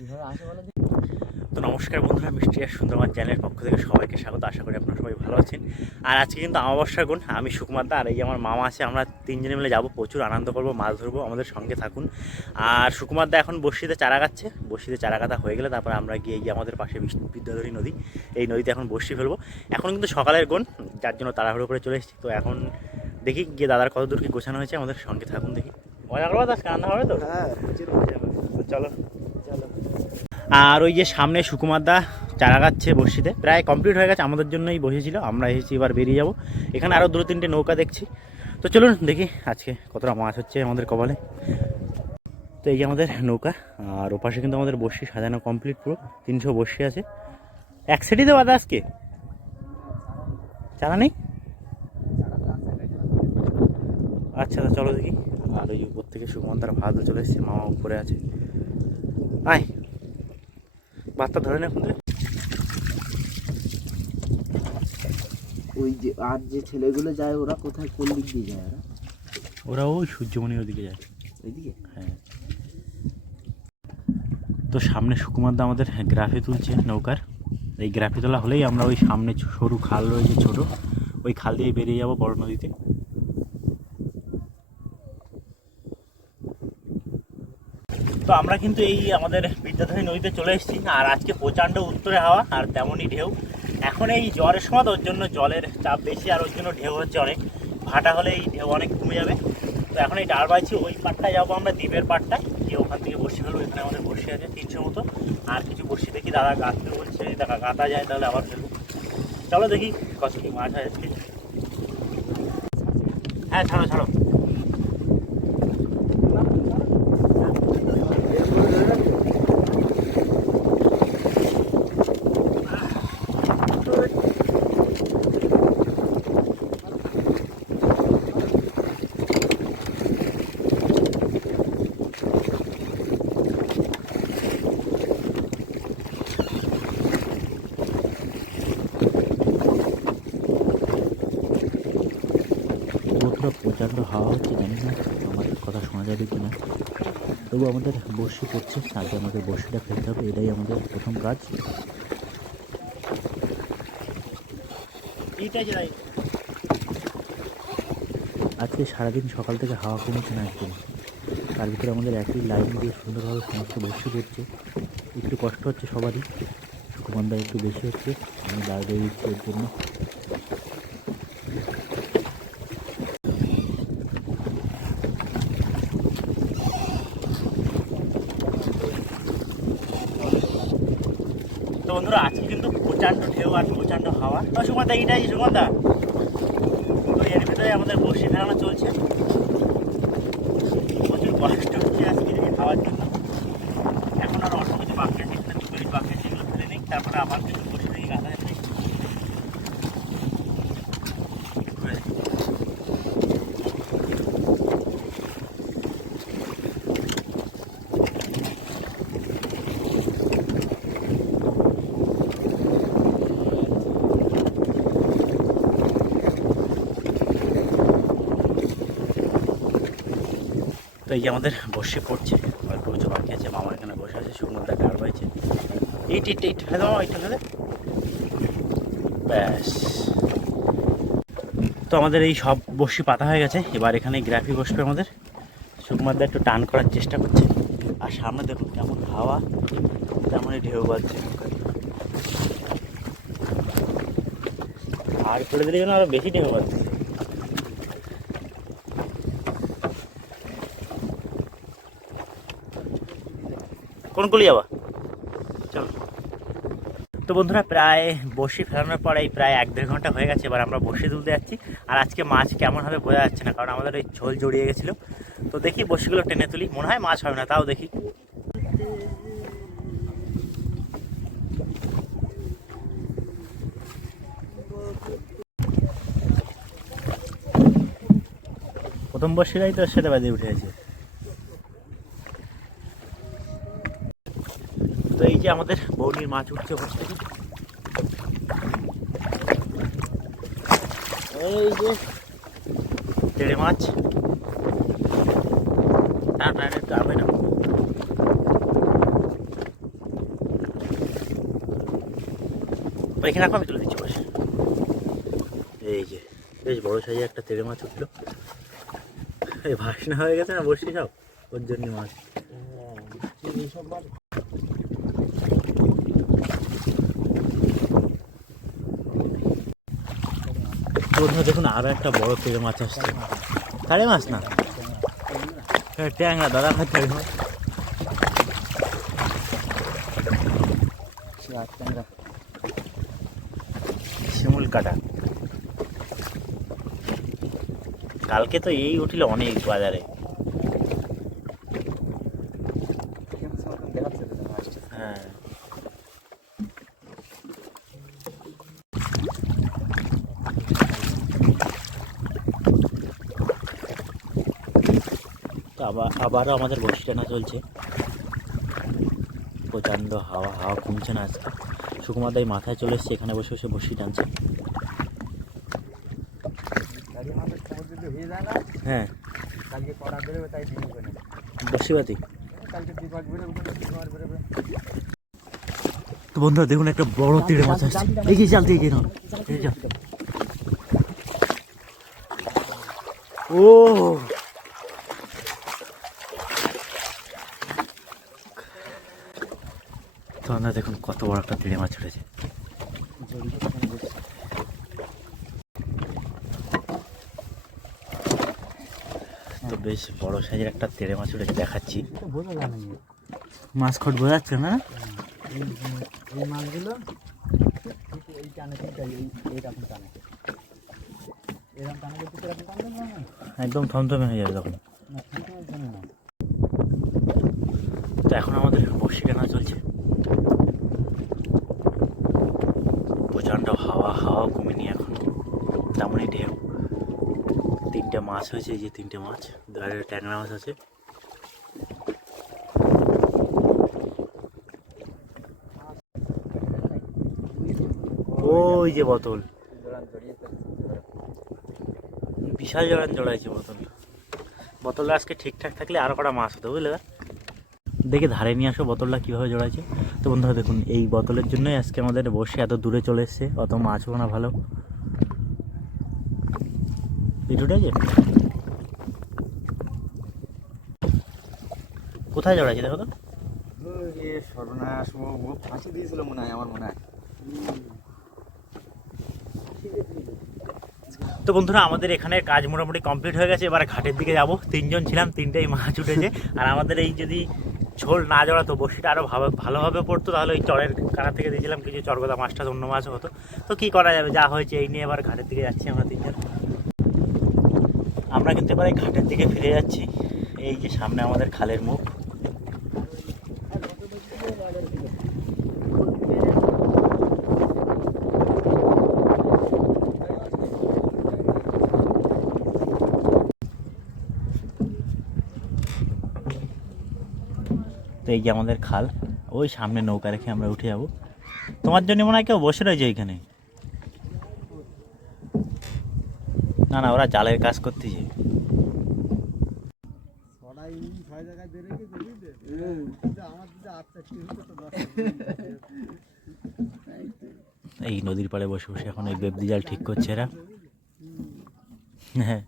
তো নমস্কার বন্ধুরা, মিষ্টি আর সুন্দরবন চ্যানেলের পক্ষ থেকে সবাইকে স্বাগত। আশা করি আপনারা সবাই ভালো আছেন। আর আজকে কিন্তু অমাবস্যার গুণ, আমি সুকুমার দা আর এই যে আমার মামা আছে, আমরা তিনজনে মিলে যাবো, প্রচুর আনন্দ করবো, মাছ ধরবো, আমাদের সঙ্গে থাকুন। আর সুকুমার দা এখন বড়শিতে চারা গাচ্ছে, বড়শিতে চারা গাঁথা হয়ে গেলে তারপর আমরা গিয়ে এই যে আমাদের পাশে বিদ্যাধরী নদী, এই নদীতে এখন বড়শি ফেলবো। এখন কিন্তু সকালের গুণ, যার জন্য তাড়াহুড়ো করে চলে এসেছি। তো এখন দেখি গিয়ে দাদার কত দূর কি গোছানো হয়েছে, আমাদের সঙ্গে থাকুন, দেখি মজা করবো, আজকে রান্না হবে তো। হ্যাঁ চলো চলো। আর ওই যে সামনে সুকুমার দা চারা গাচ্ছে বড়শিতে, প্রায় কমপ্লিট হয়ে গেছে, আমাদের জন্যই বসেছিল, আমরা এসেছি, এবার বেরিয়ে যাব। এখানে আরও 2-3টে নৌকা দেখছি, তো চলুন দেখি আজকে কতটা মাছ হচ্ছে আমাদের কপালে। তো এই যে আমাদের নৌকা, আর ওপাশে কিন্তু আমাদের বড়শি সাজানো কমপ্লিট, পুরো 300 বড়শি আছে। এক সেটই তো বাদা আজকে চারা নেই। আচ্ছা তা চলো দেখি। আর ওই উপর থেকে সুকুমার দার ভাত চলে এসছে, মামা উপরে আছে। আয় ভাতটা ধরে না এখন। ওই যে আর যে ছেলেগুলো যায় ওরা কোথায়, কোন দিক দিয়ে যায়? ওরা ওই সূর্যমণির ওদিকে যায়, ওইদিকে। হ্যাঁ। তো সামনে সুকুমার দা আমাদের গ্রাফে তুলছে নৌকার। এই গ্রাফে তোলা হলেই আমরা ওই সামনে সরু খাল রয়েছে ছোট, ওই খাল দিয়ে বেরিয়ে যাব বড় নদীতে। তো আমরা কিন্তু এই আমাদের বিদ্যাধরী নদীতে চলে এসেছি। আর আজকে প্রচণ্ড উত্তরে হাওয়া আর তেমনই ঢেউ। এখন এই জ্বরের সময়, ওর জন্য জলের চাপ বেশি, আর ওর জন্য ঢেউ হচ্ছে অনেক। ভাটা হলে এই ঢেউ অনেক কমে যাবে। তো এখন এই ডার বাইছি, ওই পাটটায় যাবো আমরা, দ্বীপের পাটটায় গিয়ে ওখান থেকে বড়শি ফেলবো। এখানে আমাদের বড়শি আছে 300 মতো, আর কিছু বড়শি দেখি দাদা গাঁথতে বলছে, দেখা গাঁথা যায় তাহলে আবার ফেলবো। চলো দেখি কত কি মাছ হয় আজকে। হ্যাঁ ছাড়ো ছাড়ো। বন্ধুরা প্রচণ্ড হাওয়া হচ্ছে, জানি না আমাদের কথা শোনা যাবে কি না, তবু আমাদের বড়শি পড়ছে, আগে আমাদের বড়শিটা ফেলতে হবে, এটাই আমাদের প্রথম কাজ। আজকে সারাদিন সকাল থেকে হাওয়া কমেছে না একদম, তার ভিতরে আমাদের একই লাইন দিয়ে সুন্দরভাবে সমস্ত বড়শি পড়ছে। একটু কষ্ট হচ্ছে সবারই, সুকুমানদা একটু বেশি হচ্ছে, আমি দাঁড় দিয়ে দিচ্ছি এর জন্য। তো বন্ধুরা আজকে কিন্তু প্রচণ্ড ঢেউ আর প্রচণ্ড হাওয়া। তো সুকুমারদা এইটাই সুকুমারদা, তো এর ভিতরে আমাদের বড়শি ফেলানো চলছে, প্রচুর কষ্ট হচ্ছে আজকে এই হাওয়ার জন্য। এখন আর অল্প কিছু বাকি আছে, 2 মিনিট বাকি আছে, এগুলো ফেলে নিই, তারপরে আবার কিছু বড়শি থেকে গাঁথা যাচ্ছে। তো এই যে আমাদের বসে পড়ছে, অল্প কিছু বাকি আছে, মামা এখানে বসে আছে, শুকনো দেখা আর পাইছে। এইট ফেলে দাও, এইটা ফেলে ব্যাস। তো আমাদের এই সব বসি পাতা হয়ে গেছে, এবার এখানে গ্রাফি বসবে আমাদের। সুকুমারদা একটু টান করার চেষ্টা করছে, আর সামনে দেখুন কেমন হাওয়া, তেমনই ঢেউ বাজছে। আর করে দিলে যেন আরো বেশি ঢেউ বাজছে। কোন কুলি যাবা, চলো। তো বন্ধুরা প্রায় বড়শি ফেলানোর পরে প্রায় 1-1.5 ঘন্টা হয়ে গেছে, এবার আমরা বড়শি তুলতে যাচ্ছি। আর আজকে মাছ কেমন হবে বোঝা যাচ্ছে না, কারণ আমাদের ওই ঝোল জড়িয়ে গেছিলো। তো দেখি বড়শিগুলো টেনে তুলি, মনে হয় মাছ হবে না, তাও দেখি। প্রথম বড়শিটাই তো সেটা বাজে উঠে গেছে। তো এই যে আমাদের বৌনির মাছ উঠছে ওখান থেকে, এই যে তেড়ে মাছ, না না যাবে না। এখানে রাখো, আমি তুলে দিচ্ছি বসে। এই যে বেশ বড় সাইজের একটা তেড়ে মাছ উঠলো। এই ভাসনা হয়ে গেছে না বসি সব, ওর জন্য মাছ। বন্ধুরা দেখুন আরো একটা বড় তেড়ে মাছ আসছে। তাড়ে মাছ না, ট্যাংরা দাদা ভাই, তাড়ে মাছ। শিমুল কাটা। কালকে তো এই উঠিল অনেক বাজারে। হ্যাঁ, তো আবারও আমাদের বসি টানা চলছে। প্রচণ্ড হাওয়া, হাওয়া কমছে না আজকে। সুকুমার দাই মাথায় চলে এসছে, এখানে বসে বসে বসি টানছে। হ্যাঁ, বসিবাতি। তো বন্ধুরা দেখুন একটা বড় তেড়ে মাছ আসছে। এগিয়ে চাল, এগিয়ে নাও। ও তো আমরা দেখুন কত বড় একটা তেড়ে মাছ উঠেছে। তো বেশ বড় সাইজের একটা তেড়ে মাছ উঠেছে, দেখাচ্ছি। মাছ খট বোঝা যাচ্ছে না। এই মাছগুলো এই টানে এইরকম টানে, এরকম টানে করতে এরকম টানবে না, একদম থমথমে হয়ে যাবে তখন। তো এখন আমাদের বড়শি টানা চলছে। প্রচণ্ড হাওয়া, হাওয়া কমেনি এখন, তেমনই ঢেউ। তিনটে মাছ হয়েছে, এই যে তিনটে মাছ, ধারে ট্যাংরা মাছ আছে। ওই যে বোতল, বিশাল জড়ান জড়াইছে বোতল। বোতলটা আজকে ঠিকঠাক থাকলে আরো কটা মাছ হতো, বুঝলে? দেখে ধারে নিয়ে আসো বোতলটা কীভাবে জড়াইছে। তো বন্ধুরা দেখুন এই বোতলের জন্যই আজকে আমাদের বসে এত দূরে চলে এসছে, অত মাছও না ভালো। উঠেছে কোথায় জড়াইছে দেখো তো। সর্বনাশ, ফাঁসি দিয়েছিল মনে হয়, আমার মনে হয়। তো বন্ধুরা আমাদের এখানে কাজ মোটামুটি কমপ্লিট হয়ে গেছে। এবার ঘাটের দিকে যাব। তিনজন ছিলাম, তিনটেই মাছ উঠেছে। আর আমাদের এই যদি ঝোল না জড়াতো, বড়শিটা আরও ভালোভাবে পড়তো, তাহলে ওই চরের কানা থেকে দিয়েছিলাম কিছু চরগোদা মাছটা, অন্য মাছও হতো। তো কী করা যাবে, যা হয়েছে এই নিয়ে এবার ঘাটের দিকে যাচ্ছি আমরা তিনজন। আমরা কিন্তু এবার এই ঘাটের দিকে ফিরে যাচ্ছি। এই যে সামনে আমাদের খালের মুখ। তো এই যে আমাদের খাল, ওই সামনে নৌকা রেখে আমরা উঠে যাবো। তোমার জন্য মনে হয় কেউ বসে রয়েছে এইখানে। না না, ওরা জালের কাজ করতেছে। এই নদীর পাড়ে বসে বসে এখন এই বেবদি জাল ঠিক করছে এরা। হ্যাঁ,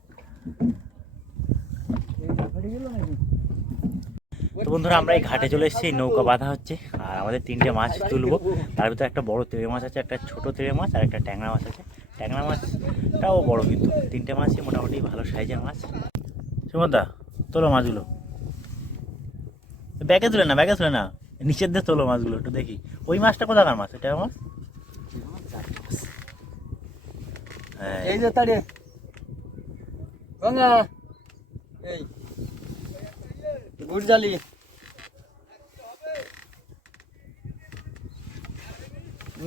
তো বন্ধুরা আমরা এই ঘাটে চলে এসেছি, নৌকা বাঁধা হচ্ছে। আর আমাদের তিনটে মাছ তুলবো। তার ভিতরে একটা বড় তেড়ে মাছ আছে, একটা ছোট তেড়ে মাছ, আর একটা ট্যাংরা মাছ আছে। ট্যাংরা মাছটাও বড়, কিন্তু তিনটে মাছই মোটামুটি ভালো সাইজের মাছ। সুমনদা তোলো মাছগুলো, ব্যাগে তুলে না, ব্যাগে তুলে না, নিচের দিয়ে তোলো মাছগুলো একটু দেখি। ওই মাছটা কোথাকার মাছ? এটা মাছ, এই যে তাড়িয়ে গঙ্গা, এই গুড়জালি।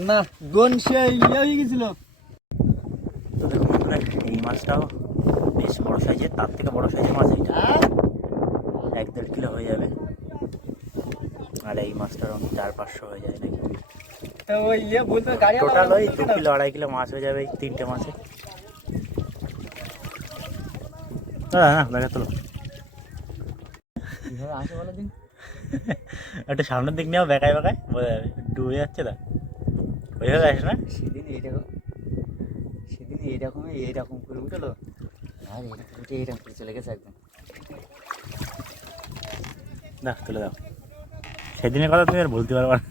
না গন সে ইয়ে হয়ে গেছিল। তো দেখুন বন্ধুরা এই মাছটাও বেশ বড় সাইজের, তার থেকে বড় সাইজের মাছ এইটা, 1-1.5 কিলো হয়ে যাবে। আর এই মাছটার 400-500 হয়ে যায় নাকি। টোটাল ওই 2 কিলো 2.5 কিলো মাছ হয়ে যাবে এই তিনটে মাছে। না ব্যাগে তোলো, একটা সামনের দিক নিয়েও বেকায় বেকায় বোঝা যাবে, ডুবে যাচ্ছে না। ওইভাবে আসে না? সেদিন এইরকম করে উঠলো, আর এরকম উঠে এইরকম করে চলে গেছে একদম। দাও তুলে দাও, সেদিনের কথা তুমি আর বলতে পারবো না।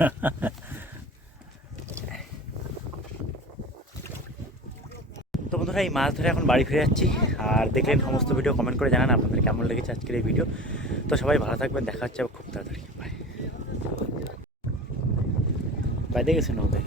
তো বন্ধুরা এই মাছ ধরে এখন বাড়ি ফিরে যাচ্ছি। আর দেখলেন সমস্ত ভিডিও, কমেন্ট করে জানান আপনাদের কেমন লেগেছে আজকের এই ভিডিও। তো সবাই ভালো থাকবেন, দেখা হচ্ছে খুব তাড়াতাড়ি। বাই বাই, দেখেছেন ওদের।